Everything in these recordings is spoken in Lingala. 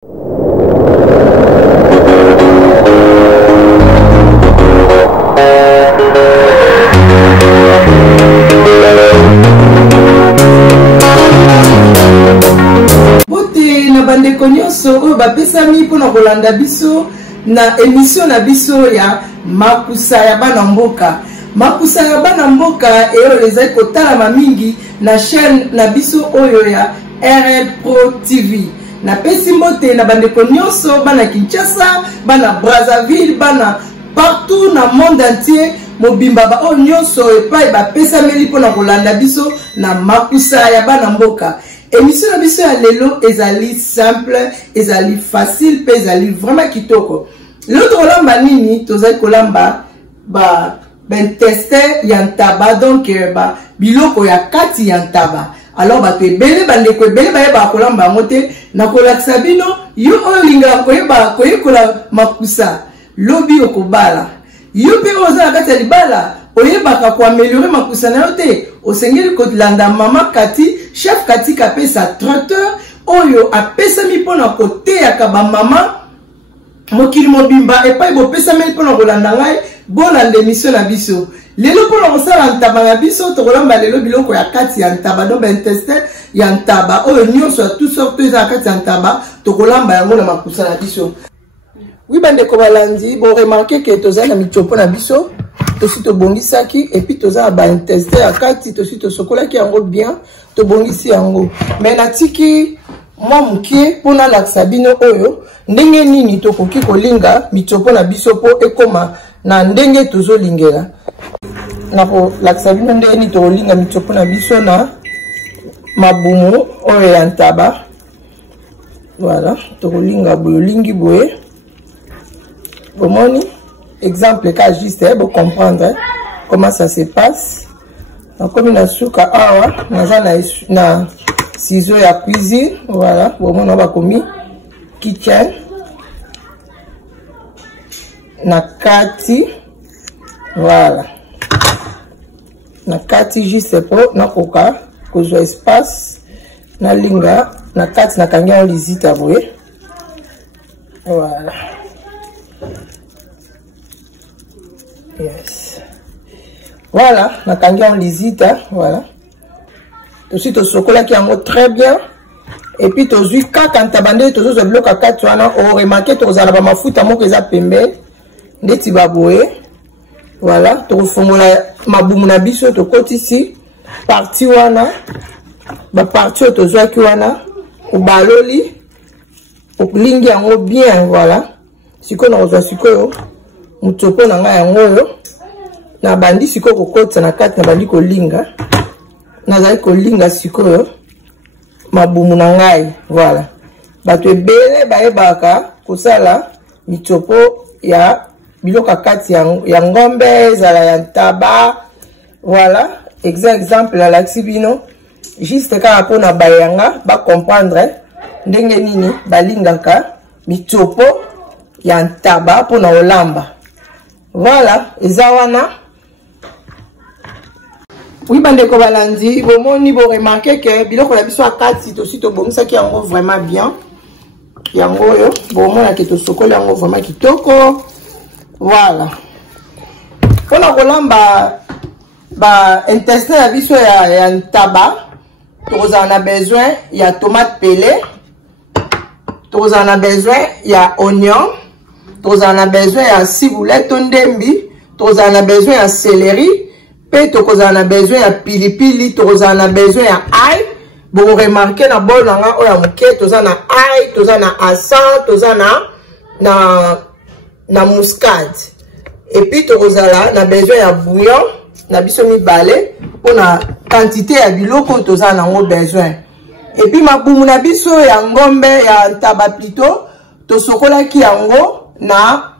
Bande konyoso ba pesami pona kolanda biso na émission na biso ya makusa ya bana mboka. Makusa ya bana mboka eyo ezali kotala mingi na chaîne na biso oyo ya RL Pro TV. Na pesi mbote na bande konyoso bana Kinshasa, bana Brazzaville, bana partout na monde entier mobimba ba o nyonso epai ba pesami pona kolanda biso na makusa ya bana mboka. Émission na biso ya lelo ezali simple, ezali facile, pe ezali vraiment kitoko. L'autre kolamba nini tozali kolamba ba intestin ya ntaba, donc ba biloko ya kati ya ntaba. Alors ba to ebele bandeko ebele ba yeba kolamba ngote na kolakisa bino yo oyo linga koyekola makusa lobi okobala. Yo pe oza na kati ya libala oyebaka ko améliorer makusa na yo te osengeli kolanda mama Kati chef Kati kapesa traiteur oyo apesami pona koteaka ba mama mokili mobimba epai bopesami pona kolanda ngai bolanda émission na biso lelo pona kosala ntaba na biso tokolamba lelo biloko ya kati ya ntaba donc intestin ya ntaba oyo nyonso ya tout sorte eza kati ya ntaba tokolamba yango na makusa na biso. Oui bandeko balandi bon remarquer que tozali na michopo na biso tosi tobongisaki et puis tozala ba intestin ya kati tosi tosokolaki yango bien tobongisi yango mais natiki mwa mokie pona lakisa bino oyo ndenge nini tokoki kolinga michopo na biso po ekoma na ndenge tozolingela na ko lakisa bino ndenge nini tokolinga michopo na biso na mabumu oyo ya ntaba. Voilà, tokolinga bolingi boye bomoni exemple cas juste pour comprendre comment ça se passe. Comme na suka awa na ciseau ya cuisine, voilà, bomoni ba komi kitchen na kati, voilà, na kati juste pour na koka kozwa espace na linga na kati na kanya lizita boye, voilà. Yes. Voilà, na kangi en lisita, voilà. Ensuite au chocolat qui en très bien. Et puis to zui kaka ntabande to zo bloka katu wana o remarquer to za ba mafuta moko eza pembe ndeti baboye. Voilà, to fongola mabumu na biso to kotisi parti wana ba parti to zo ki wana o baloli o lingi yango bien, voilà. Siko na zo siko mutopo na nga yango na bandi siko kokotsa na kati na bandi kolinga nazali kolinga siko mabumu na ngai, voilà. Bato ebele bayebaka kosala mitopo ya biloko kati ya ngombe ezala ya ntaba, voilà. Exemple la laksi bino juste kaka pona bayanga ba comprendre ndenge nini balingaka mitopo ya ntaba pona olamba. Voilà, ezawana. Oui, bandeko balandi, bomoni bo remarquer que biloko la biso akati to sito bomisa ki yango vraiment bien. Yango yo, bomona ke to sokola yango vraiment kitoko. Voilà. Pona kolamba ba intestin la biso ya ntaba, toza na besoin ya tomate pelée. Toza na besoin ya oignon. Toza na besoin ya ciboulette ndembi, toza na besoin ya céleri, pe toza na besoin ya pilipili, toza na besoin ya ail. Bon remarquer na bol nga oya muke toza na ail, toza na asan, toza na muscade. Et puis toza na besoin ya bouillon, na biso mibale pour na quantité ya biloko toza na ngo besoin. Et puis mabumu na biso ya ngombe ya ntaba plutôt to sokola ki yango na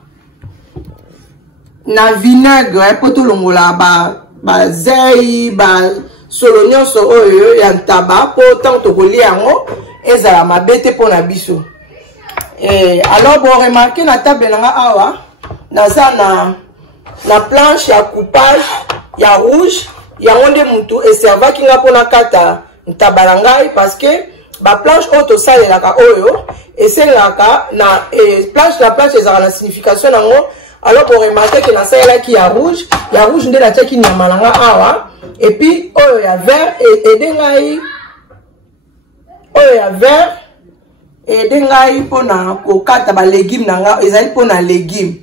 vinaigre po to longola ba zei ba solo nyonso oyo ya ntaba po tanto kolia yango ezala mabete po na biso. Alors bon remarquer na table nga awa naza na planche ya coupage ya rouge yango nde mutu eservaki nga pona kata ntaba ngai parce que ba planche auto salelaka oyo eselaka na planche la planche ezala na signification nango. Alors pour remarquer que na salelaki ya rouge nde la tiaki nyama nanga awa, et puis oyo ya vert edengai oyo ya vert edengai pona kokata ba légumes nanga ezali pona légumes.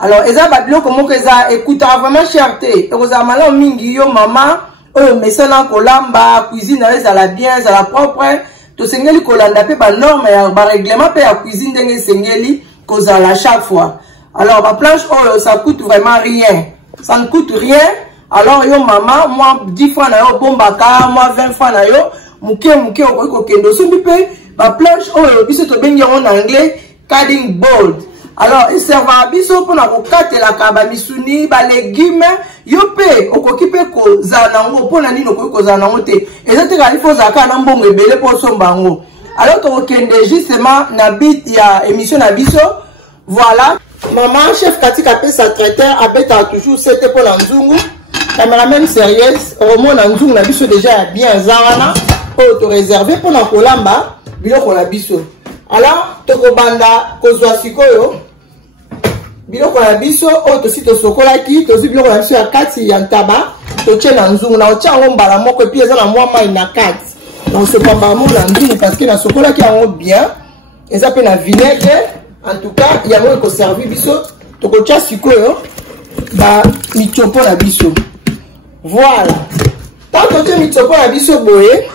Alors eza ba biloko moko eza écoutera vraiment cherté ekozala malamu mingi yo mama oyo mesana kolamba cuisine na ezala bien ezala propre to sengeli kolanda pe ba norme ya ba règlement pe ya cuisine ndenge sengeli kozala chaque fois. Alors ma planche oyo ça coûte vraiment rien, ça ne coûte rien. Alors yo mama moi 10 francs na yo bombaka, moi 20 francs na yo muke okoki kokendo sombi pe ba planche oyo biso to bengi en anglais cutting board. Alors il serva biso pona kokatela ka ba misuni ba légumes yo pe okoki pe kozala ngo pona nini okoki kozala ngo te ezate ka ifo zaka na mbongo ebele po somba ngo. Alors to kokende justement na bit ya émission na biso. Voilà, maman chef katika pesa traiteur abeta toujours c'était pour la nzungu. Cameraman sérieuse romo na nzungu na biso déjà bien zawana auto réservé pour la kolamba biloko na biso. Alors toko banda kozwa sikoyo biloko na biso auto sito sokolaki tozi biloko na biso ya kati ya ntaba toche na nzungu na ocha ngo mbala moko et puis eza na mwa mai na kati. Donc c'est pas vraiment na nzungu parce que na sokolaki yango bien eza pe na vinaigre. En tout cas, il y a moins que servi biso, toko cha sikoyo ba mitsopo na biso. Voilà. Tant que mitsopo na biso boye,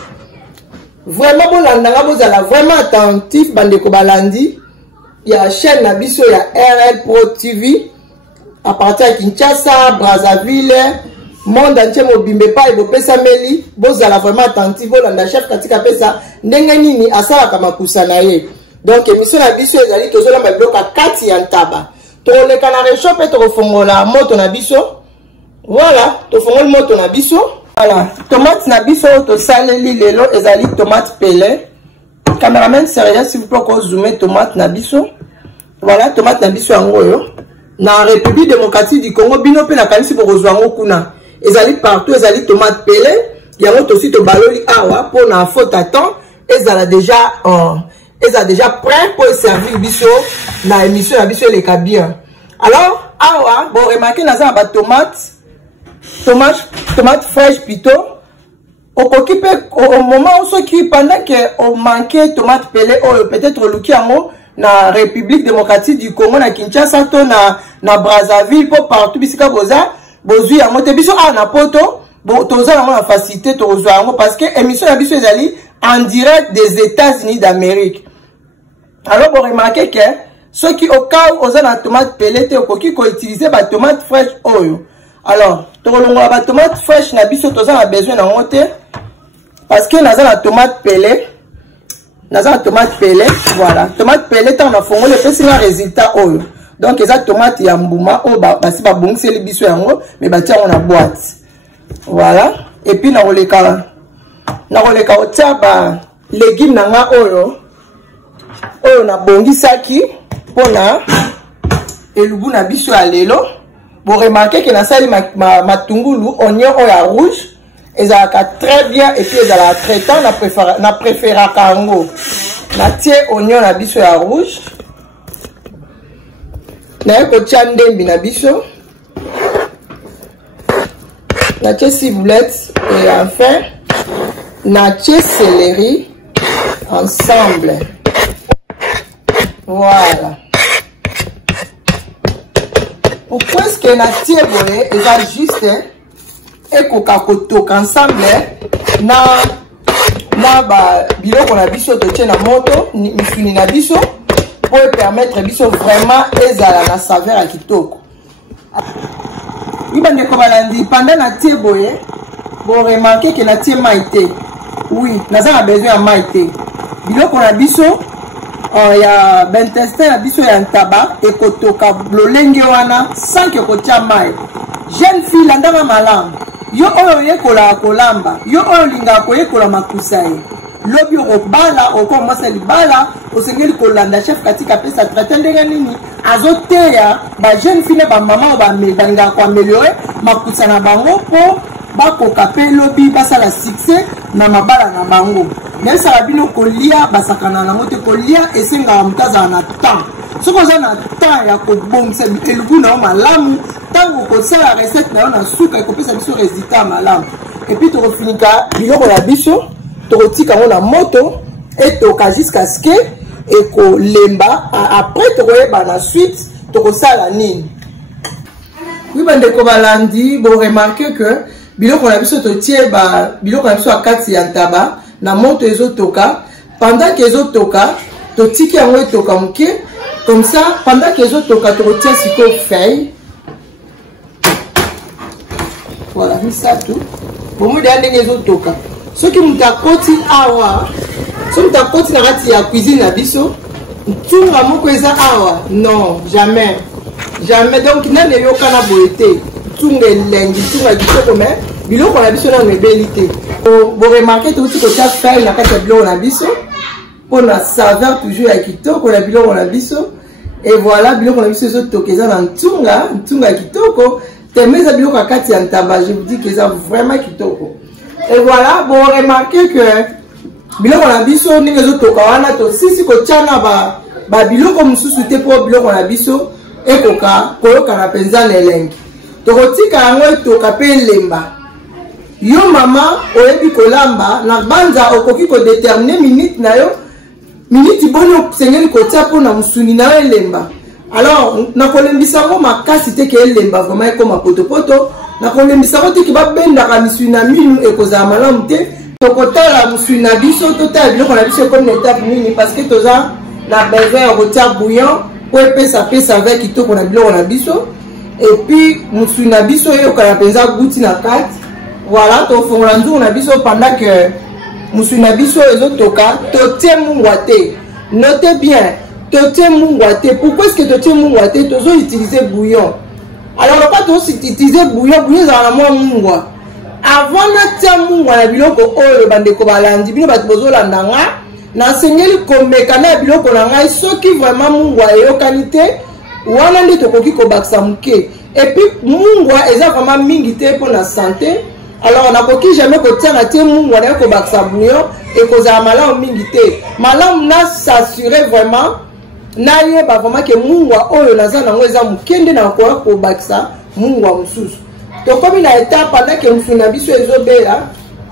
vraiment bon landanga bozala vraiment attentif bandeko balandi. Il y a chaîne na biso ya RL Pro TV à partir de Kinshasa, Brazzaville, monde entier mobimbe pa ebopesa meli, bozala vraiment attentif bolanda chef katika pesa ndenge nini asala kama kusana ye. Donc émission na biso ezali tozola ba bloka kati ya ntaba to leka na reshope to fongola moto na biso. Voilà, to fongola moto na biso. Voilà, tomate na biso to saleli lelo ezali tomate pelé. Cameraman sérieux s'il vous plaît ko zoomer tomate na biso. Voilà, tomate na biso yango yo na République démocratique du Congo bino pe na kanisi bokozwa ngo kuna ezali partout ezali tomate pelé yango to si to baloli awa pour na faute à temps ezala déjà prêt pour servir biso na émission na biso les bien. Alors awa bon remarquez na za ba tomate fraîche plutôt okoki pe au moment où qui pendant que on manquait tomate pelé ou peut-être luki yango na République démocratique du Congo na Kinshasa to na Brazzaville pour partout bisika boza bozui yango te biso na poto bon toza yango na facilité to zwa yango parce que émission na biso ezali en direct des États-Unis d'Amérique. Alors vous remarquez que ceux qui au cas où osent la tomate pelée qui utiliser la tomate fraîche oyo. Alors to longola ba tomate fraîche na biso toza na besoin na monter parce que naza la tomate pelée voilà tomate pelée tant na fongo le pesi na résultat oyo. Donc eza tomate ya mbuma o ba si ba bongisi biso yango mais ba tia na boîte. Voilà et puis na koleka otia ba légumes nanga oyo na bongisaki pona elubu na biso ya lelo. Vous remarquez que na sali matungulu oignon oya rouge ezalaka très bien et puis ezala traitant na préféra kango na tie oignon na biso ya rouge na ko tia ndembi na biso na tie ciboulette et enfin na tie céleri ensemble. Voilà. Pourquoi est-ce que na tie boye eza juste ekoka kotoka ensemble na ba biloko na biso to tie na moto misuni na biso pour permettre biso vraiment ezala na saveur ya kitoko. Ibande ko balandi pendant na tie boye bon remarquer que na tie maïté. Oui, naza na besoin ya maïté. Biloko na biso ya bentestin na biso ya ntaba ekotoka lolenge wana sans que kotia mai. Jeune fille landanga malamu yo oyo yekola kolamba yo oyo linga ko yekola makusa ye lobi okobala okomasa libala osengeli kolanda chef katika pesa traiter ndenge nini azoteya ba jeune fille ba mama ba melinga ko améliorer makusa na bango po bakoka pe lobi basala succès na mabala na bango. mais ça va bino kolia basakana na moto kolia esenga mutaza na temps soko za na temps ya ko bongisa elubu na malamu tango ko sala recette na na suka ko pesa biso résultat malamu et puis to finika biloko ya biso to tika na moto et toka jusqu'à ce que et ko lemba après to koyeba na suite to ko sala nini. Oui, bande ko balandi bo remarquer que biloko na biso to tie ba biloko na biso akati ya ntaba na moto ezotoka pendant que ezotoka to tiki yango etoka moke comme ça pendant que ezotoka to tia siko feuille voilà ça tout bon mo ndenge ezotoka soki mutakoti awa so mutakoti na kati ya cuisine na biso ntunga moko eza awa non jamais jamais donc nane yokana boete ntunga elengi ntunga kitoko mais biloko na biso na mebeli te bo remarquer tout ko tia feuille na kati ya biloko na biso pour la saveur toujours ya kitoko na biloko na biso et voilà biloko na biso ezotoka eza na ntunga kitoko temeza biloko ya kati ya ntaba je vous dis que ça vraiment kitoko et voilà bo remarquer que biloko na biso ndenge ezotoka wana to sisi kotiana ba biloko mosusu te po biloko na biso ekoka koyokana mpenza lelengi tokotika yango etoka mpe lemba yo mama oyebi kolamba na banza okoki kodetermine minute na yo minute boni osengeli kotia mpona mosuni na yo elemba alors nakolembisa yango makasi te ke elemba vraiment ekoma potopoto nakolembisa yango te ke babendaka misuni na minu ekozala malamu te tokotala mosuni na biso totala biloko na biso ekomi na étape nini parce que toza na besoin ya kotia bouillon po epesa avec kitoko na biloko na biso et puis mosuni na biso eyokana mpenza guti na kati voilà tofongola nzungu na biso pendant que mosuni na biso ezotoka totie mungwa te notez bien totie mungwa te pourquoi est-ce que totie mungwa te tozo utiliser bouillon alors pas tozo utiliser bouillon ezala na mwa mungwa avant natia mungwa na biloko oyo bandeko balandi bino bato bozolanda nga nasengeli komeka na biloko na ngai soki vraiment mungwa eyokani te wana nde tokoki kobakisa moke et puis mungwa eza vraiment mingi te mpo na santé alors nakoki jamais kotia na tie mungwa na kobakisa bouillon ekozala malamu mingi te malamu na s'assurer vraiment nayeba vraiment ke mungwa oyo naza nango eza mokende na koya kobakisa mungwa mosusu tokomi na étape pendant ke mosuni na biso ezobela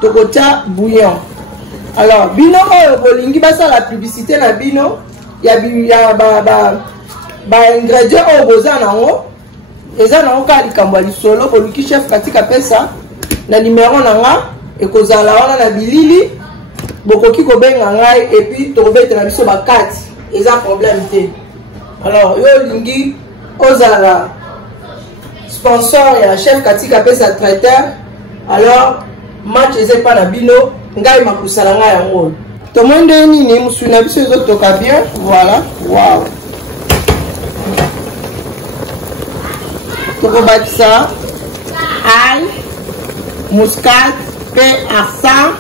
tokotia bouillon alors bino oyo bolingi basala publicité na bino ya ingrédient oyo boza nango eza nango kaka likambo ya lisolo boluki chef katika pesa na numéro na nga ekozala wana na bilili bokoki kobenga ngai et puis tokobetela biso bakati eza problème te alors yo olingi ozala sponsor ya chef katika pesa traiteur alors match eza epa na bino ngai makusala ngai yango tomoni nde nini mosuni na biso ezotoka bien voilà wow tokobakisa al muscade pe arsan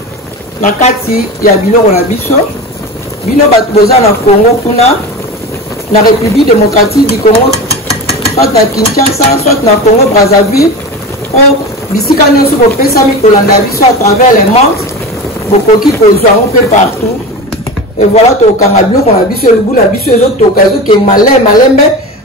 na kati ya biloko na biso bino bato boza na Congo kuna na République démocratique du Congo soit na Kinshasa soit na Congo Brazzaville o bisika nyonso bopesami kolanda biso à travers les mondes bokoki kozwa yango mpe partout et voilà tokanga biloko na biso elubu na biso ezotoka ezokende malembe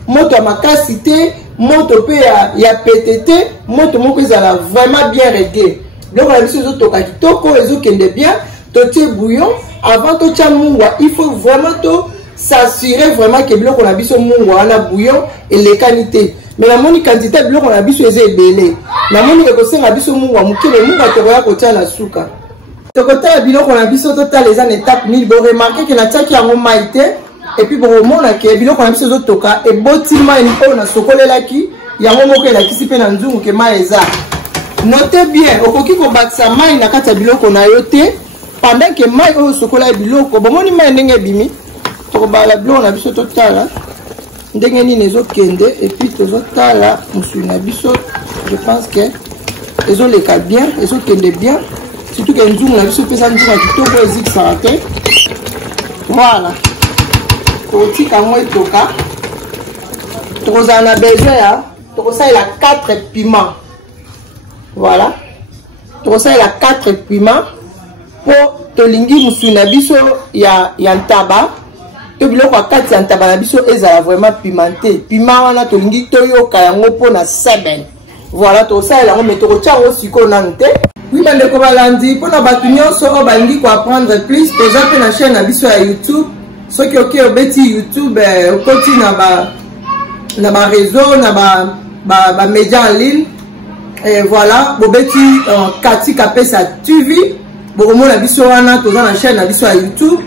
moto ya makasi te moto pe ya pete te moto moko ezala vraiment bien réglé biloko na biso ezotoka kitoko ezokende bien totie bouillon avant totia mungwa il faut vraiment to s'assurer vraiment ke biloko na biso mungwa wana bouillon elekani te mais namoni quantité ya biloko na biso eza ebele namoni ekosenga biso mungwa mokele mungwa tokoya kotia na suka tokotala biloko na biso totala eza na étape nini boremarke ke natiaki yango mai te et puis bomona ke biloko na biso ezotoka eboti mai oyo nasokolelaki yango moko elakisi mpe na nzungu ke mai eza note bien okoki kobakisa mai na kati ya biloko na yo te pendant ke mai oyo osokola ya biloko bomoni mai ndenge ebimi tokobala biloko na biso totala ndenge nini ezokende et puis tozotala mosuni na biso je pense que ezoleka bien ezokende bien surtout que nzungu na biso pesa nzungu ya kitoko ezikisaka te voilà tokotika yango etoka tokozala na besoin ya tokosalela 4 piments voilà tokosalela 4 piments po tolingi musuni na biso ya ntaba to biloko akati ya ntaba na biso ezala vraiment pimenté piment wana tolingi toyoka yango mpona semaine. Voilà, tosalela yango mais tokotia yango sikoyo nanu te. Oui bandeko balandi mpona bato nyonso oyo balingi koapprendre plus toza mpe na chaîne na biso ya YouTube. Soki oke obeti YouTube okoti na ba réseau na ba média en ligne. Et voilà, bobeti Kati Kapesa TV. Bokomona biso wana toza na chaîne na biso ya YouTube.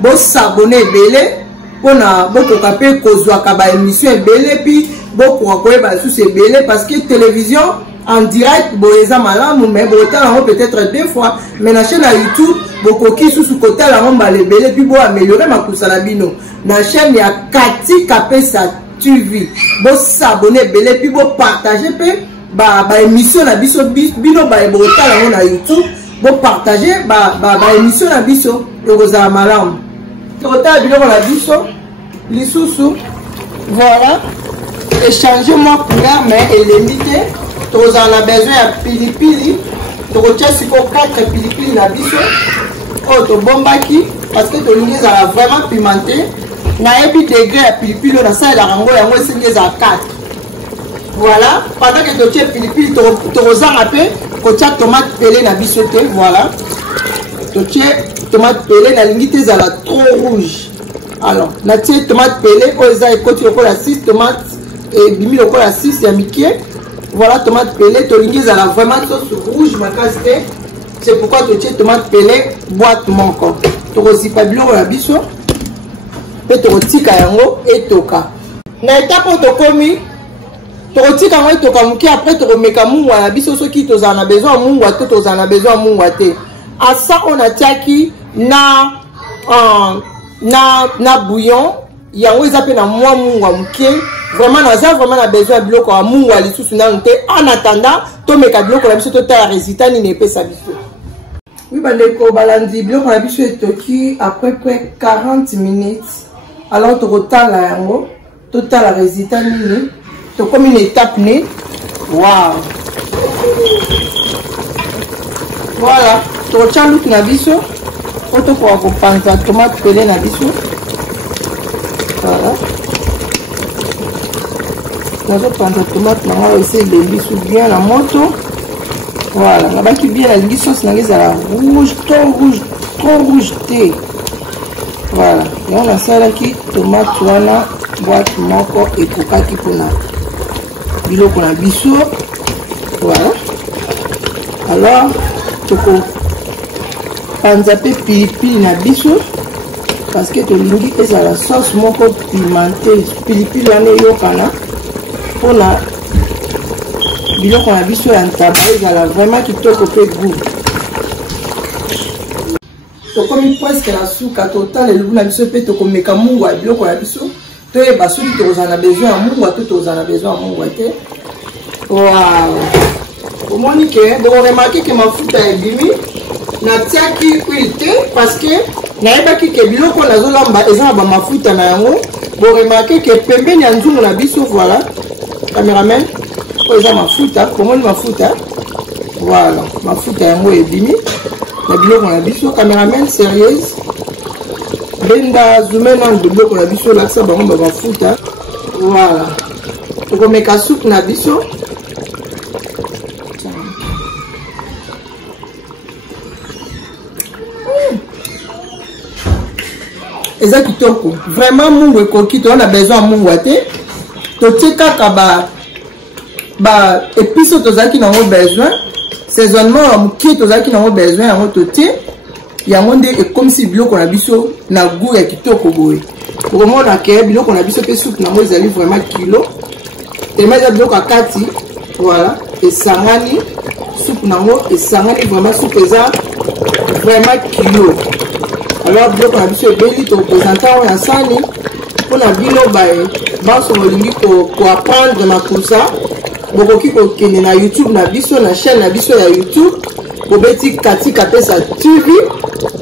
Bo s'abonner ebele pona bokoka pe kozwaka ba émission ebele puis bokoka koyeba lisusu ebele parce que télévision en direct boeza malamu mais botala yango peut-être 2 fois mais na chaîne ya YouTube bokoki susu kotala yango mbala ebele puis bo améliorer makusa na bino na chaîne ya Kati Kapesa TV. Bo s'abonner ebele puis bo partager pe ba émission na biso bino ba botala yango na YouTube. Bo partager ba émission na biso ekozala malamu. Totala biloko na biso lisusu. Voilà, échanger moi couleur mais elembi te. Tozala na besoin ya pilipili. Tokotia siko 4 pilipili na biso oyo tobombaki parce que tolingi ezala vraiment pimenté. Nayebi degré ya pilipili oyo nasalelaka yango esengi ezala 4. Voilà, pendant que totie pilipili tokozanga pe kotia tomate pelé na biso te. Voilà, totie tomate pelé na lingi te ezala trop rouge. Alors natie tomate pelé oyo eza ekoti lokola 6 tomate ebimi lokola 6 ya mike. Voilà, tomate pelé tolingi ezala vraiment sauce rouge makasi te. C'est pourquoi totie tomate pelé boîte moko tokozipa biloko na biso pe tokotika yango etoka na étape oyo tokomi. Tokotika yango etoka moke après tokomeka mungwa na biso soki tozala na besoin ya mungwa te tozala na besoin ya mungwa te. Asa on atiaki na bouillon yango eza pe na mwa mungwa moke. Vraiment naza vraiment na besoin ya biloko ya mungwa lisusu nanu te. En attendant tomeka biloko na biso totala résultat nini epesa biso. Oui bandeko balandi biloko na biso etoki à peu près 40 minutes. Alors tokotala yango totala résultat nini. Comme une étape née. Waouh! Voilà, tu retiens l'autre nabiso. On te fera prendre la tomate pelée nabiso. Voilà. On va prendre la tomate, on va essayer de bisou bien la moto. Voilà, on va bien la sauce na la rouge, trop rouge thé. Voilà, et on a ça là qui tomate voilà, boîte moko et coca qui pour biloko na biso. Voilà, alors toko panza pe pilipili na biso parce que tolingi ezala sauce moko pimentée pilipili wana eyokana mpona biloko na biso ya ntaba ezala vraiment kitoko pe goût. Tokomi presque na suka totala elubu na biso pe tokomeka mungwa ya biloko na biso toyeba soki tokozala na besoin ya mungwa to tozala na besoin ya mungwa te. Wow, omoni ke bokoremarke ke mafuta ebimi natiaki huile te parce que nayebaki ke biloko nazolamba eza na bamafuta na yango. Boremarke ke pembeni ya nzungu na biso. Voilà, cameraman oyo eza mafuta komoni mafuta. Voilà, mafuta yango ebimi na biloko na biso. Cameraman sérieuse benda zume nango biloko na biso lakisa bango bamafuta. Voilà, tokomeka soupe na biso. Eza kitoko vraiment mungu ekoki to na besoin mungu te totie kaka ba épices tozaki nango besoin saisonnement mokie tozaki nango besoin yango totie yango nde ekomisi biloko na biso na goût ya kitoko boye. Okomona ke biloko na biso pe soupe nango ezali vraiment kilo tellement eza biloko akati. Voilà, esangani soupe nango esangani vraiment soupe eza vraiment kilo. Alors biloko na biso ebeli torepresente awa na sani mpona bino banso bolingi koapprendre makusa bokoki kokende na YouTube na biso na chaîne na biso ya YouTube bobeti Kati Kapesa TV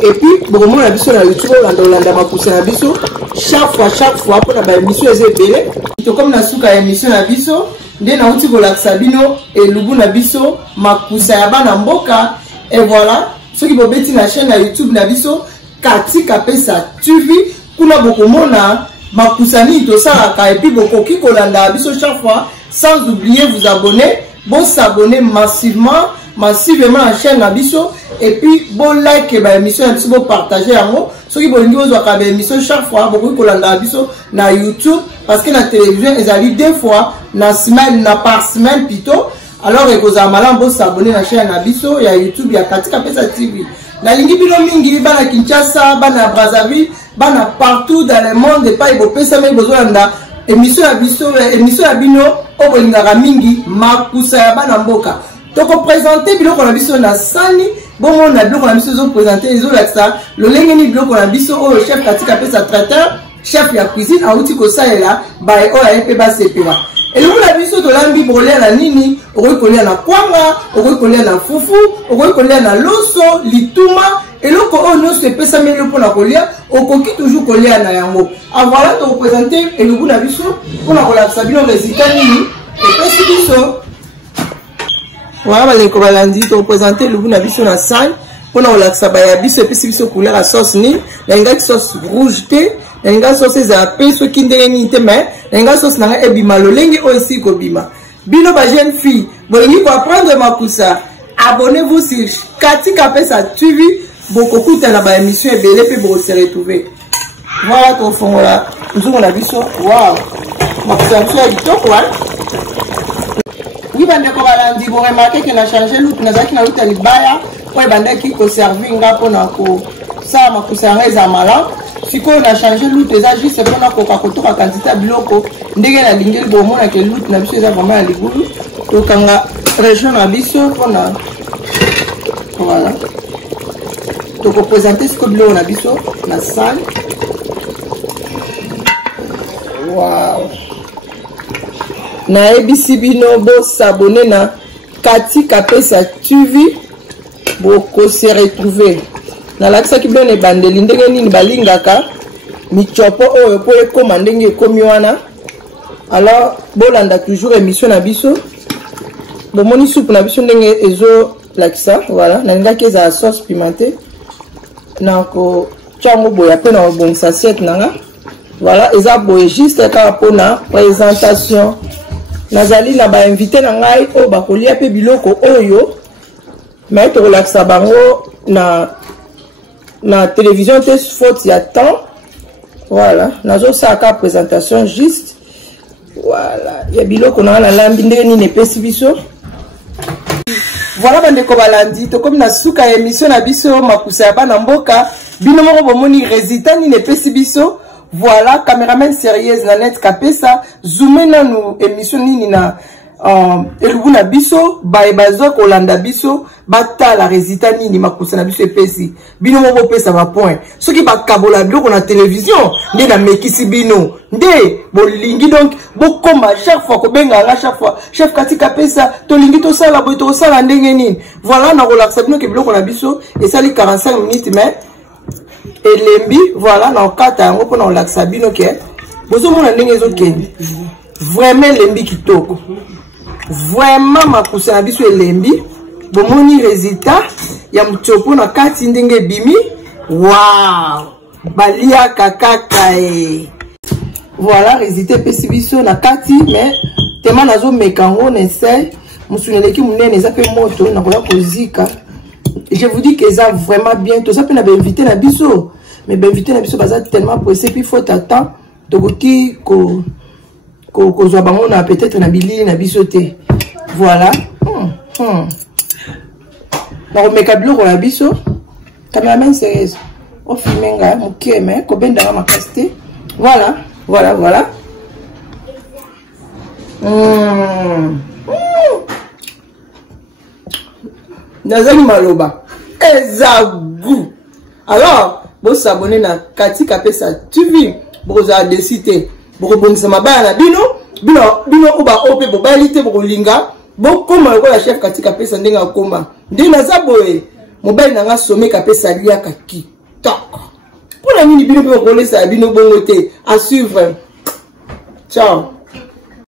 et puis bokomona biso na YouTube olanda makusa na biso chaque fois mpona baémission eza ebele. Tokomi na suka ya émission na biso nde nauti kolakisa bino elubu na biso makusa ya bana mboka. Et voilà, Ceux qui vont mettre la chaîne à YouTube Nabiso, Kati Kapesa TV, kuna bokomona makusani to ça et puis bokoki kolanda biso chaque fois sans oublier vous abonner, bon s'abonner massivement à la chaîne Nabiso et puis bon like ba émission un petit peu partager yango ceux qui bolingi ozo ka ba émission chaque fois bokoki kolanda biso na YouTube parce que la télévision ezali deux fois na semaine na par semaine plutôt. Alors et vous amala bon s'abonner à la chaîne Nabiso ya YouTube ya Kati Kapesa TV. Na lingi bino mingi bana Kinshasa, bana Brazzaville, bana partout dans le monde et pas ibo pesa me bozolanda émission ya biso émission ya bino obolingaka mingi makusa ya bana mboka. Toko présenter biloko na biso na sani bongo na biloko na biso zo présenter les autres lolenge ni biloko na biso o chef Kati Kapesa traiteur chef ya cuisine auti ko saela ba o ya pe ba sepela. Et le la biso to lambi brolia na nini, okoki kolia na kwanga, okoki kolia na fufu, okoki kolia na loso, lituma, et loko o no se pesa mele pona kolia, okoki toujours kolia na yango. Voilà to représenter et le la biso pona kola sabino résultat nini, et pesi biso. Voilà les kobalandi to représenter le la biso na salle, pona kola sabaya biso et pesi biso couleur à sauce ni, la ngaki sauce rouge thé. Nenga sauce za peso kindeni te mais nenga sauce na ebima lolengi aussi ko bima bino ba jeune fille bolingi ko apprendre makusa abonnez-vous sur Kati Kapesa TV boko kuta na ba émission ebele pe bo se retrouver voilà to fongola nzungu na biso wow makusa ya kitoko wa oui bande ko balandi bo remarquer que na changer look na zaki na luta libaya ko bandaki ko servir ngapo na ko ça makusa ngeza mala. Si on a changé l'outil, c'est pour la coca-cola quantité de biloko. Ndenge na lingeli bomo na ke l'outil na biso eza vraiment ya ligulu. To kanga région na biso pona. Voilà. To ko présenter ce que biloko na biso na salle. Wow. Na ebisi bino bo s'abonner na Kati Kapesa TV bo ko se retrouver. Na lakisa ki bene bandeli ndenge nini balingaka michopo oyo po ekoma ndenge ekomi wana. Alors bolanda toujours émission na biso bomoni soupe na biso ndenge ezo lakisa voilà na ngaki eza sauce pimentée na ko chango boya pe na bon assiette nanga voilà eza boye juste ka pona présentation nazali na ba invité na ngai o bakolia pe biloko oyo mais to lakisa bango na télévision te faute y a temps voilà nazo saka présentation juste voilà ya biloko na la lambi ndenge ni nepesi biso voilà bande ko balandi to comme na suka émission na biso makusa ya bana mboka bino moko bomoni résultat ni nepesi biso voilà caméraman sérieuse na net Kapesa zoomer na nous émission nini na elubu na biso bazo kolanda biso batala résultat nini makusa na biso epesi bino moko pesa ba point soki bakabola biloko na télévision nde na mekisi bino nde bolingi donc bokoma chaque fois ko benga nga chaque fois chef Kati Kapesa to lingi to sala boy to sala ndenge nini voilà na kolaksa bino ke biloko na biso esali 45 minutes mais elembi voilà na okata yango pona kolaksa bino ke bozo mona ndenge ezokende vraiment lembi kitoko vraiment makusa na biso elembi bomoni résultat ya mchopo na kati ndenge bimi wow balia kakaka voilà résultat pesi biso na kati mais tema nazo mekango nese musuneleki munene eza pe moto na kola kozika je vous dis que ça vraiment bien tout ça pe na ba invité na biso mais ba invité na biso baza tellement pressé puis faut attendre tokoki ko kozwa bango na peut-être na bilili na biso te voilà na komeka biloko na biso cameraman sérieuse o filme nga moke me kobendanga makasi te voilà nazali maloba eza goût alors bosabone na Kati Kapesa TV boza décider bokobongisa mabaya na bino oba ope bobali te bokolinga bokoma lokola chef Kati Kapesa ndenge akoma ndenge naza boye mobali nanga some Kapesa liaka kitoko mpona nini bino mpe bokolesa bino bongo te à suivre ciao.